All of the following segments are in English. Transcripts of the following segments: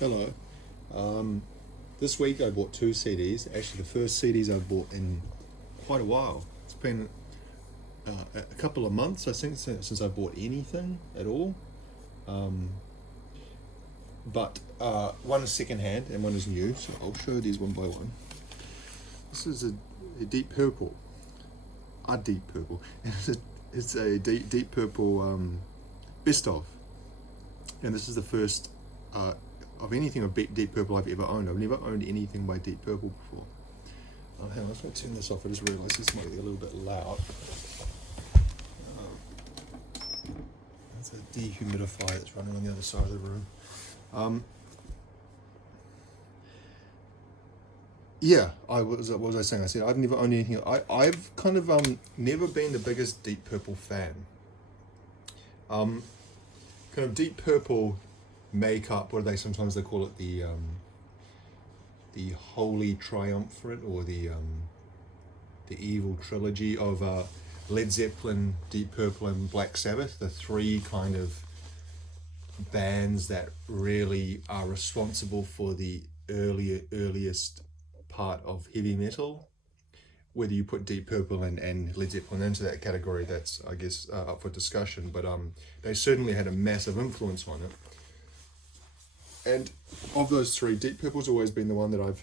Hello. Um, this week I bought two CDs. Actually, the first CDs I've bought in quite a while. It's been a couple of months, I think, since I bought anything at all. Um, but one is secondhand and one is new, so I'll show these one by one. This is a deep purple. A deep purple. It's a deep purple best of. And this is the first of anything of Deep Purple I've ever owned. I've never owned anything by Deep Purple before. Hang on, I'm just going to turn this off. I just realised this might be a little bit loud. That's a dehumidifier that's running on the other side of the room. Yeah, what was I saying? I said I've never owned anything. I've kind of never been the biggest Deep Purple fan. Kind of Deep Purple makeup. What do they sometimes they call it? The Holy Triumvirate, or the evil trilogy of Led Zeppelin, Deep Purple, and Black Sabbath. The three kind of bands that really are responsible for the earliest part of heavy metal. Whether you put Deep Purple and Led Zeppelin into that category, that's, I guess, up for discussion. But they certainly had a massive influence on it. And of those three, Deep Purple's always been the one that I've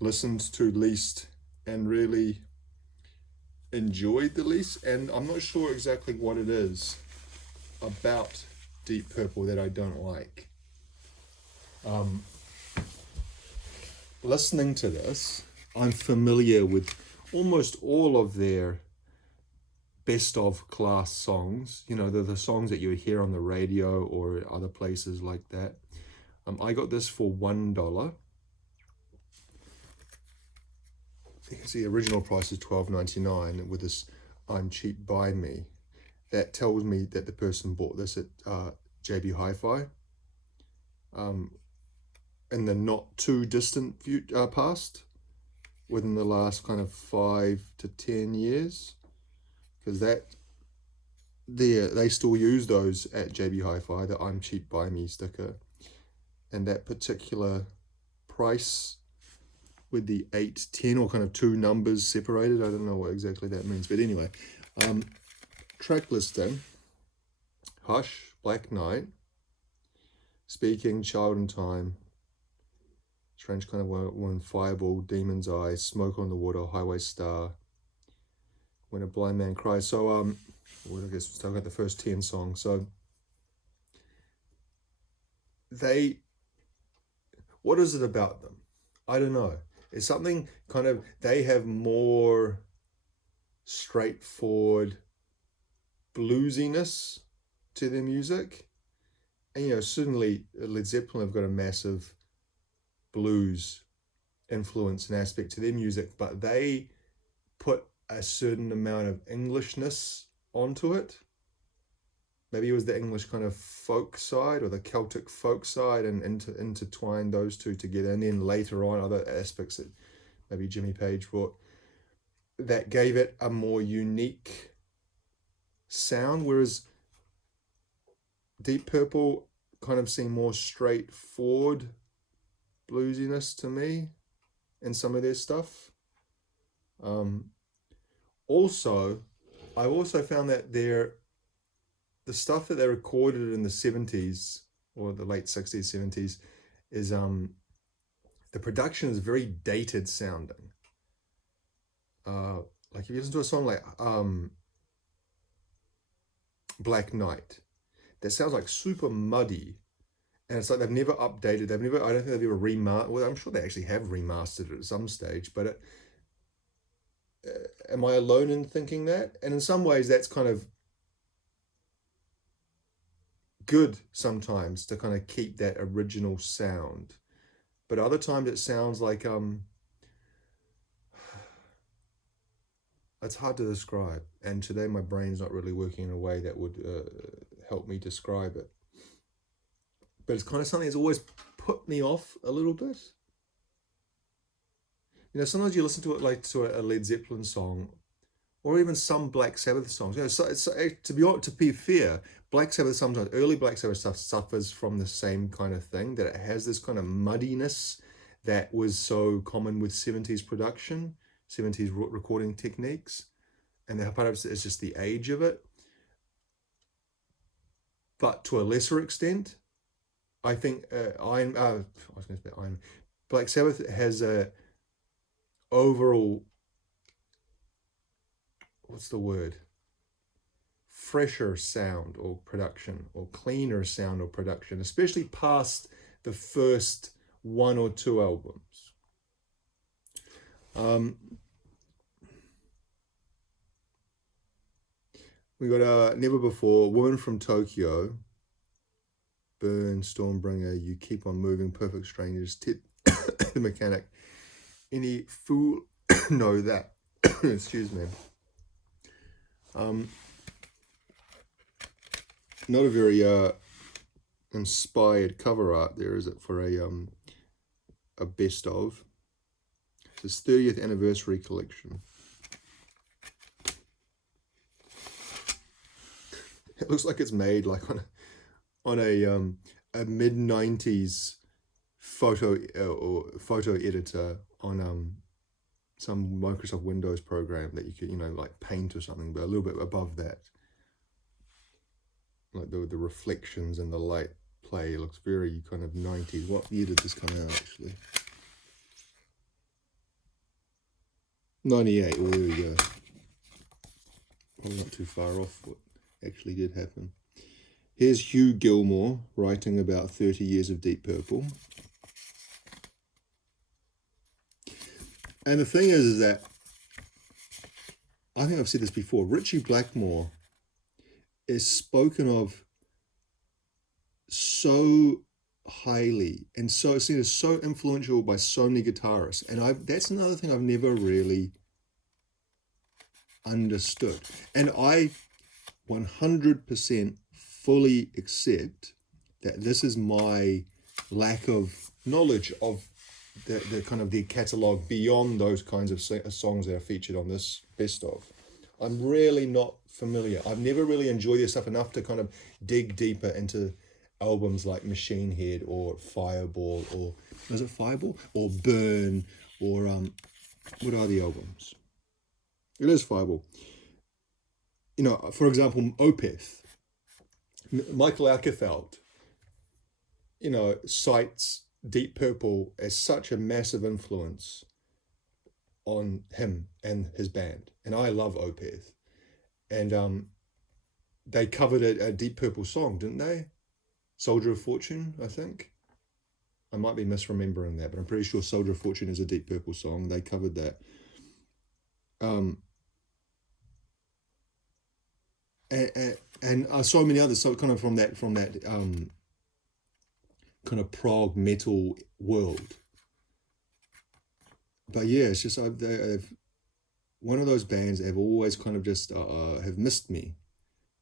listened to least and really enjoyed the least. And I'm not sure exactly what it is about Deep Purple that I don't like. Listening to this, I'm familiar with almost all of their best of class songs. You know, the songs that you would hear on the radio or other places like that. I got this for $1. You can see the original price is $12.99 with this "I'm cheap, buy me." That tells me that the person bought this at JB Hi-Fi in the not too distant past, within the last kind of 5 to 10 years, because they still use those at JB Hi-Fi, the "I'm cheap, buy me" sticker. And that particular price with the 8, 10, or kind of two numbers separated, I don't know what exactly that means, but anyway. Track listing: Hush, Black Knight, Speaking, Child in Time, Strange Kind of Woman, Fireball, Demon's Eye, Smoke on the Water, Highway Star, When a Blind Man Cries. So I guess we'll talk about the first 10 songs. So what is it about them? I don't know. It's something kind of, they have more straightforward bluesiness to their music. And, certainly Led Zeppelin have got a massive blues influence and aspect to their music, but they put a certain amount of Englishness onto it. Maybe it was the English kind of folk side or the Celtic folk side, and intertwine those two together. And then later on, other aspects that maybe Jimmy Page brought that gave it a more unique sound. Whereas Deep Purple kind of seemed more straightforward bluesiness to me in some of their stuff. Also, I've also found that the stuff that they recorded in the 70s or the late 60s, 70s is the production is very dated sounding. Like if you listen to a song like Black Knight, that sounds like super muddy, and it's like they've never updated. I don't think they've ever remastered. Well, I'm sure they actually have remastered it at some stage, but am I alone in thinking that? And in some ways, that's kind of good sometimes to kind of keep that original sound, but other times it sounds like it's hard to describe, and today my brain's not really working in a way that would help me describe it. But it's kind of something that's always put me off a little bit. Sometimes you listen to it like to a Led Zeppelin song or even some Black Sabbath songs. To be fair, Black Sabbath sometimes early Black Sabbath stuff suffers from the same kind of thing, that it has this kind of muddiness that was so common with 70s production, 70s recording techniques, and the part of it is just the age of it. But to a lesser extent, I think Black Sabbath has a overall, what's the word? Fresher sound or production, or cleaner sound or production, especially past the first one or two albums. We got Never Before, Woman from Tokyo, Burn, Stormbringer, You Keep on Moving, Perfect Strangers, The Mechanic, Any Fool Know That. Excuse me. Not a very inspired cover art there, is it, for a best of. It's his 30th anniversary collection. It looks like it's made like on a mid-90s photo editor on some Microsoft Windows program that you could, like Paint or something, but a little bit above that. Like the reflections and the light play looks very kind of 90s. What year did this come out, actually? 98. Well, there we go. I'm not too far off what actually did happen. Here's Hugh Gilmore writing about 30 years of Deep Purple. And the thing is that, I think I've said this before, Ritchie Blackmore is spoken of so highly and so seen as so influential by so many guitarists. And that's another thing I've never really understood. And I 100% fully accept that this is my lack of knowledge of the kind of the catalogue beyond those kinds of songs that are featured on this best of. I'm really not familiar. I've never really enjoyed their stuff enough to kind of dig deeper into albums like Machine Head or Fireball, or was it Fireball? Or Burn, or what are the albums? It is Fireball. For example, Opeth. Michael Oakefeld, cites Deep Purple as such a massive influence on him and his band. And I love Opeth. And they covered a Deep Purple song, didn't they? Soldier of Fortune, I think. I might be misremembering that, but I'm pretty sure Soldier of Fortune is a Deep Purple song. They covered that. And so many others, so kind of from that kind of prog metal world. But yeah, it's just I've one of those bands that have always kind of just have missed me,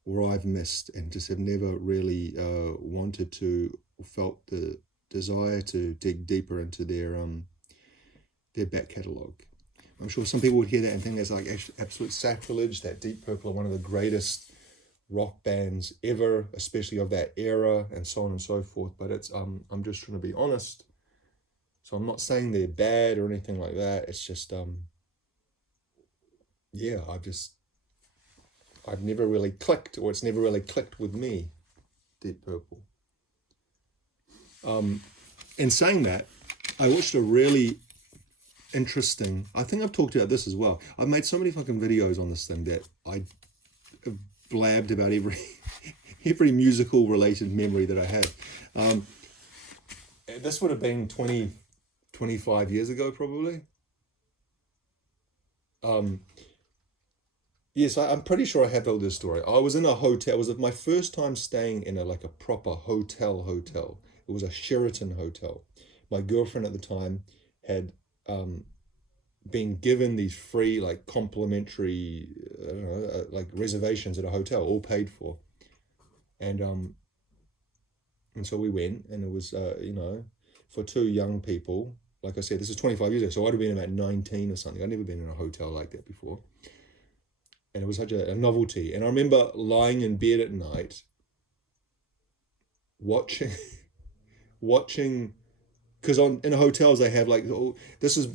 or I've missed, and just have never really wanted to, felt the desire to dig deeper into their back catalogue. I'm sure some people would hear that and think that's like absolute sacrilege, that Deep Purple are one of the greatest rock bands ever, especially of that era, and so on and so forth. But it's I'm just trying to be honest. So I'm not saying they're bad or anything like that. It's just yeah, I've never really clicked, or it's never really clicked with me, Deep Purple. In saying that, I watched a really interesting, I think I've talked about this as well. I've made so many fucking videos on this thing that I have blabbed about every musical related memory that I have. This would have been 25 years ago, probably. Yes, I'm pretty sure I have told this story. I was in a hotel. It was my first time staying in a proper hotel. It was a Sheraton hotel. My girlfriend at the time had been given these free, complimentary, I don't know, reservations at a hotel, all paid for. And so we went, and it was, for two young people. Like I said, this is 25 years ago, so I'd have been about 19 or something. I'd never been in a hotel like that before. and it was such a novelty. And I remember lying in bed at night watching watching, because on in hotels they have like, oh, this is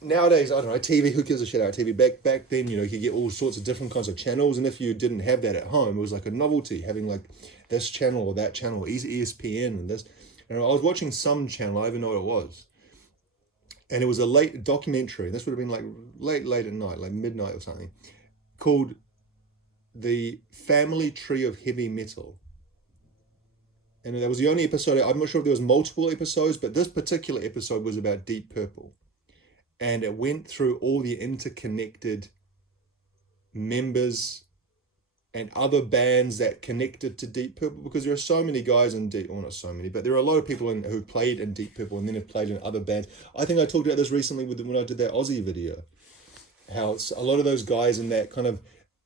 nowadays, I don't know, TV, who gives a shit out TV? Back then, you could get all sorts of different kinds of channels, and if you didn't have that at home, it was like a novelty having like this channel or that channel, ESPN and this. And I was watching some channel, I even know what it was, and it was a late documentary. This would have been like late at night, like midnight or something, called "The Family Tree of Heavy Metal." And that was the only episode. I'm not sure if there was multiple episodes, but this particular episode was about Deep Purple, and it went through all the interconnected members and other bands that connected to Deep Purple, because there are so many guys in Deep, well, not so many, but there are a lot of people who played in Deep Purple and then have played in other bands. I think I talked about this recently when I did that Aussie video, how it's a lot of those guys in that kind of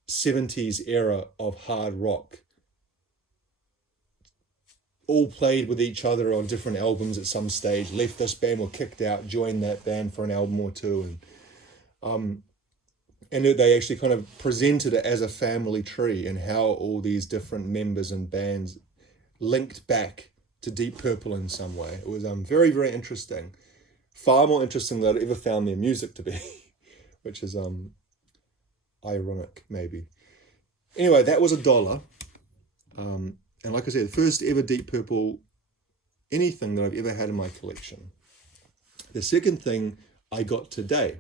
70s era of hard rock all played with each other on different albums at some stage, left this band, were kicked out, joined that band for an album or two, and they actually kind of presented it as a family tree, and how all these different members and bands linked back to Deep Purple in some way. It was very, very interesting. Far more interesting than I'd ever found their music to be, which is ironic, maybe. Anyway, that was $1. And like I said, the first ever Deep Purple anything that I've ever had in my collection. The second thing I got today,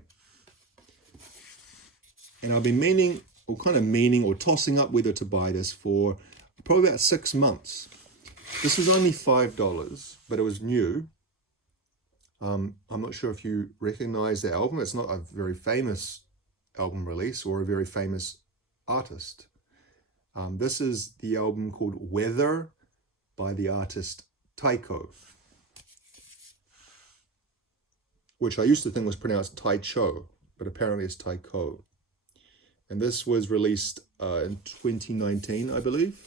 and I've been meaning or tossing up whether to buy this for probably about 6 months. This was only $5, but it was new. I'm not sure if you recognize the album. It's not a very famous album release or a very famous artist. This is the album called Weather by the artist Tycho, which I used to think was pronounced Tycho, but apparently it's Tycho. And this was released in 2019, I believe.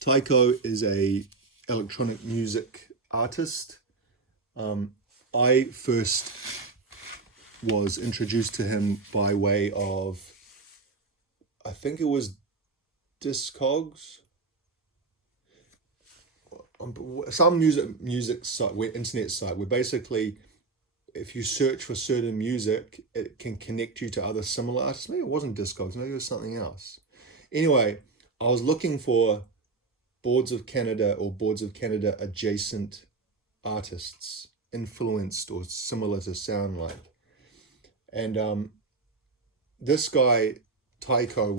Tycho is a electronic music artist. I first was introduced to him by way of, I think it was Discogs, some music site, internet site, where basically if you search for certain music, it can connect you to other similar artists. Maybe it wasn't Discogs, maybe it was something else. Anyway, I was looking for Boards of Canada or Boards of Canada adjacent artists, influenced or similar to sound like. And this guy, Tycho,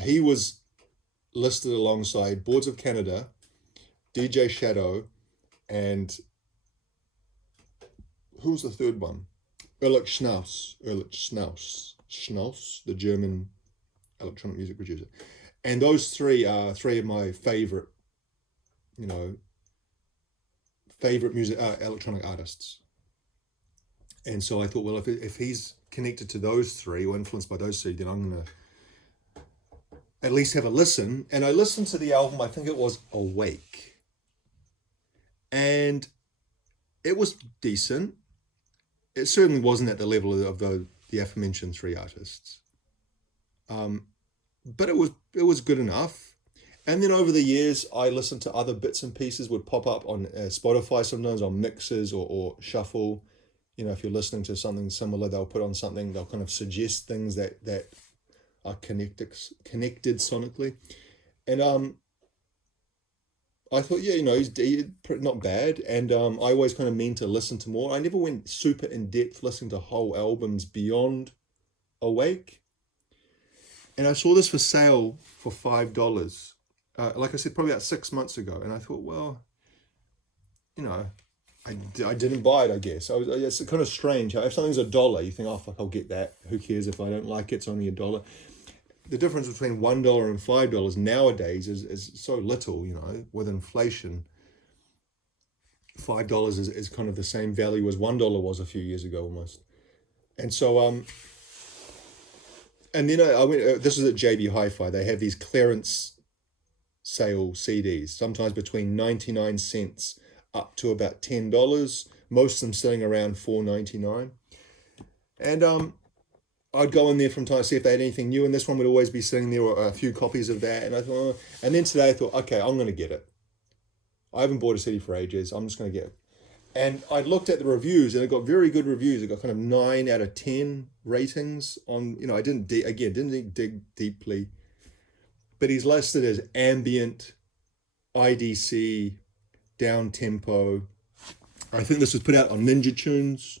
he was listed alongside Boards of Canada, DJ Shadow, and who's the third one? Erlich Schnauz, the German electronic music producer. And those three are three of my favorite music electronic artists. And so I thought, well, if he's connected to those three or influenced by those three, then I'm gonna at least have a listen. And I listened to the album, I think it was Awake, and it was decent. It certainly wasn't at the level of the aforementioned three artists, but it was good enough. And then over the years, I listened to other bits and pieces, would pop up on Spotify sometimes, on mixes or shuffle. If you're listening to something similar, they'll put on something, they'll kind of suggest things that are connected sonically. And I thought, he's not bad. And I always kind of mean to listen to more. I never went super in depth listening to whole albums beyond Awake. And I saw this for sale for $5. Like I said, probably about 6 months ago. And I thought, well, I didn't buy it, I guess. It's kind of strange. If something's $1, you think, oh, fuck, I'll get that. Who cares if I don't like it? It's only $1. The difference between $1 and $5 nowadays is so little, with inflation. $5 is kind of the same value as $1 was a few years ago almost. And so, and then I went, this is at JB Hi-Fi. They have these clearance sale CDs, sometimes between 99 cents up to about $10. Most of them sitting around $4.99. And I'd go in there from time to see if they had anything new, and this one would always be sitting there, or a few copies of that. And I thought, oh. And then today I thought, okay, I'm going to get it. I haven't bought a CD for ages. I'm just going to get it. And I looked at the reviews, and it got very good reviews. It got kind of 9 out of 10 ratings on, I didn't dig deeply, but he's listed as ambient, IDC, down tempo. I think this was put out on Ninja Tunes.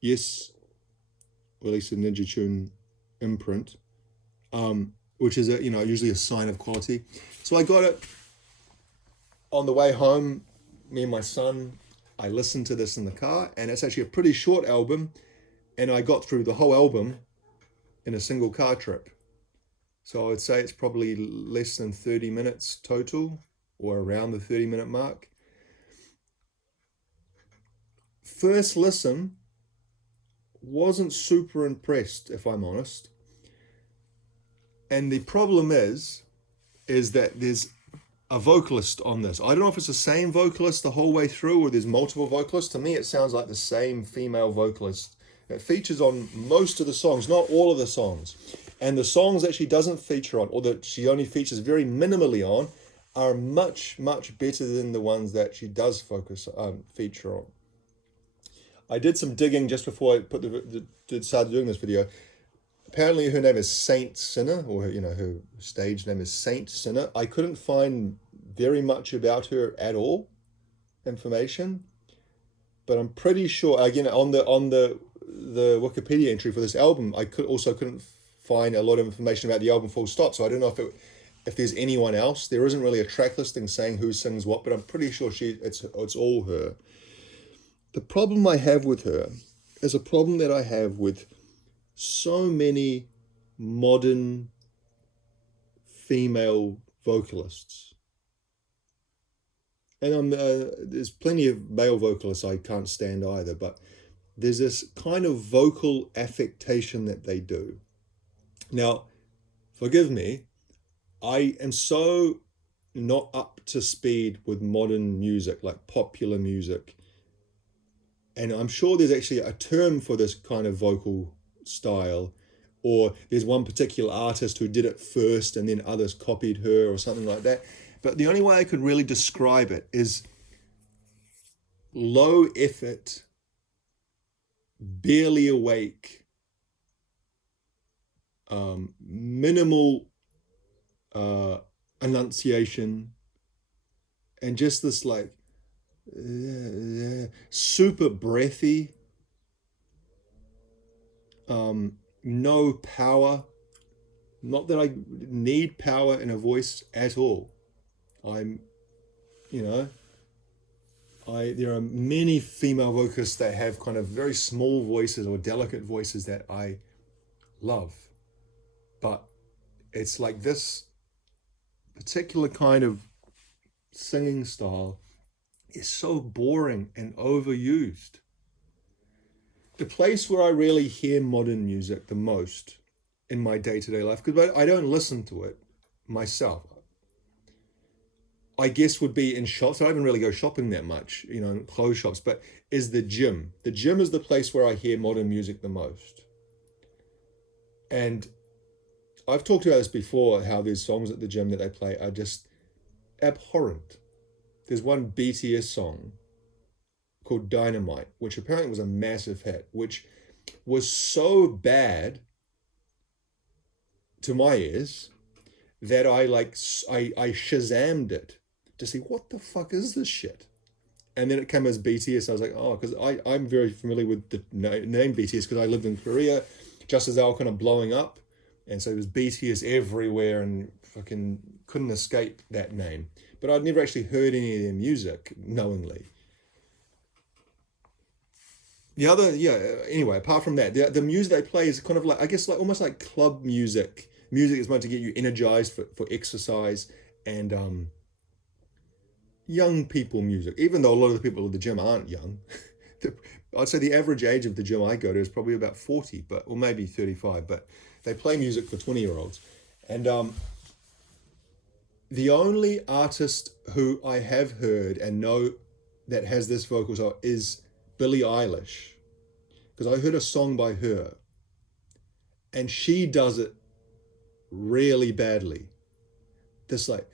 Yes, or at least a Ninja Tune imprint, which is usually a sign of quality. So I got it on the way home. Me and my son, I listened to this in the car, and it's actually a pretty short album, and I got through the whole album in a single car trip. So I would say it's probably less than 30 minutes total, or around the 30-minute mark. First listen, wasn't super impressed, if I'm honest. And the problem is that there's a vocalist on this. I don't know if it's the same vocalist the whole way through, or there's multiple vocalists. To me, it sounds like the same female vocalist. It features on most of the songs, not all of the songs. And the songs that she doesn't feature on, or that she only features very minimally on, are much, much better than the ones that she does feature on. I did some digging just before I started doing this video. Apparently her name is Saint Sinner, or her stage name is Saint Sinner. I couldn't find very much about her at all, information, but I'm pretty sure, again, on the Wikipedia entry for this album, I couldn't find a lot of information about the album full stop. So I don't know if there's anyone else. There isn't really a track listing saying who sings what, but I'm pretty sure it's all her. The problem I have with her is a problem that I have with so many modern female vocalists. And there's plenty of male vocalists I can't stand either, but there's this kind of vocal affectation that they do. Now, forgive me, I am so not up to speed with modern music, like popular music. And I'm sure there's actually a term for this kind of vocal style, or there's one particular artist who did it first and then others copied her or something like that. But the only way I could really describe it is low effort, barely awake, minimal enunciation, and just this like super breathy, no power. Not that I need power in a voice at all. There are many female vocalists that have kind of very small voices or delicate voices that I love. But it's like this particular kind of singing style is so boring and overused. The place where I really hear modern music the most in my day-to-day life, because I don't listen to it myself, I guess would be in shops. I don't even really go shopping that much, in clothes shops, but is the gym. The gym is the place where I hear modern music the most. And I've talked about this before, how there's songs at the gym that they play are just abhorrent. There's one BTS song called Dynamite, which apparently was a massive hit, which was so bad to my ears that I Shazammed it to see what the fuck is this shit. And then it came as BTS. I was like, oh, because I'm very familiar with the name BTS because I lived in Korea just as they were kind of blowing up. And so there was BTS everywhere and fucking couldn't escape that name. But I'd never actually heard any of their music knowingly. Anyway, apart from that, the music they play is kind of like, I guess, like almost like club music. Music is meant to get you energized for exercise and young people music, even though a lot of the people at the gym aren't young. I'd say the average age of the gym I go to is probably about 40, or maybe 35, but they play music for 20-year-olds. And the only artist who I have heard and know that has this vocal style is Billie Eilish, because I heard a song by her, and she does it really badly. This like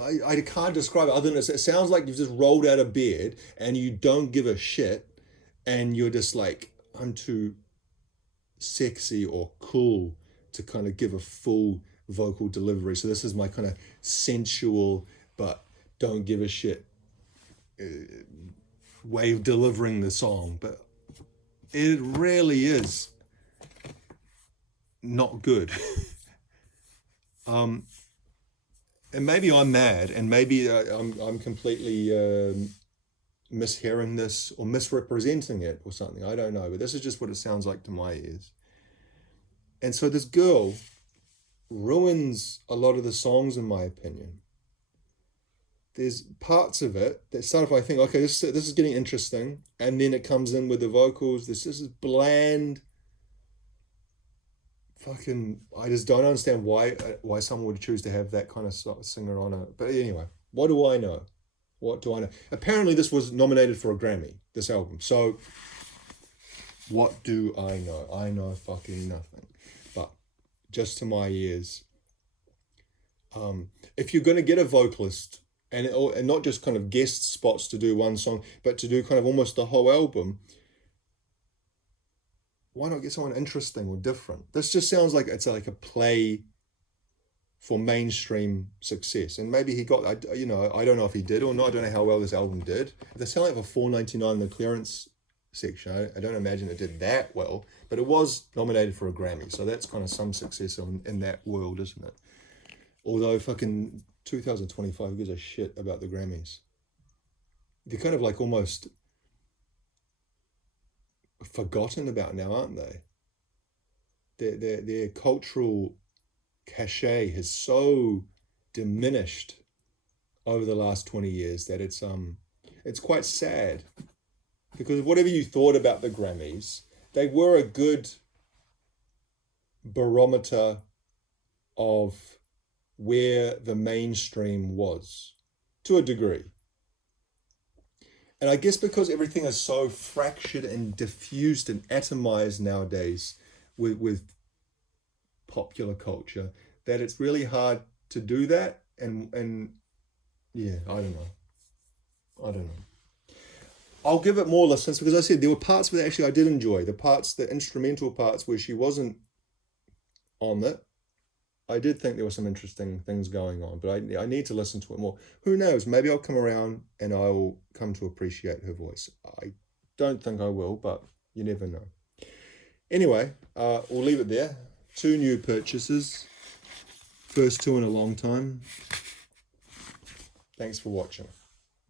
I can't describe it other than it sounds like you've just rolled out of bed and you don't give a shit, and you're just like, I'm too sexy or cool to kind of give a full vocal delivery. So this is my kind of sensual but don't give a shit way of delivering the song. But it really is not good. um, and maybe I'm mad, and maybe I'm completely mishearing this or misrepresenting it or something. I don't know, but this is just what it sounds like to my ears. And so this girl ruins a lot of the songs, in my opinion. There's parts of it that start off, I think, okay, this is getting interesting, and then it comes in with the vocals. This is bland. Fucking, I just don't understand why someone would choose to have that kind of singer on it. But anyway, what do I know? What do I know? Apparently, this was nominated for a Grammy, this album. So, what do I know? I know fucking nothing. But just to my ears, if you're going to get a vocalist and not just kind of guest spots to do one song, but to do kind of almost the whole album, why not get someone interesting or different? This just sounds like it's like a play for mainstream success. And maybe he got, I don't know if he did or not. I don't know how well this album did. They sell it for $4.99 in the clearance section. I don't imagine it did that well, but it was nominated for a Grammy. So that's kind of some success in that world, isn't it? Although fucking 2025, who gives a shit about the Grammys? They're kind of like almost forgotten about now, aren't they? Their cultural cachet has so diminished over the last 20 years that it's quite sad, because whatever you thought about the Grammys, they were a good barometer of where the mainstream was to a degree. And I guess because everything is so fractured and diffused and atomized nowadays with popular culture, that it's really hard to do that. And yeah, I don't know. I'll give it more listens, because I said there were parts of it actually I did enjoy. The instrumental parts where she wasn't on it, I did think there were some interesting things going on, but I need to listen to it more. Who knows? Maybe I'll come around and I'll come to appreciate her voice. I don't think I will, but you never know. Anyway, we'll leave it there. 2 new purchases. First 2 in a long time. Thanks for watching.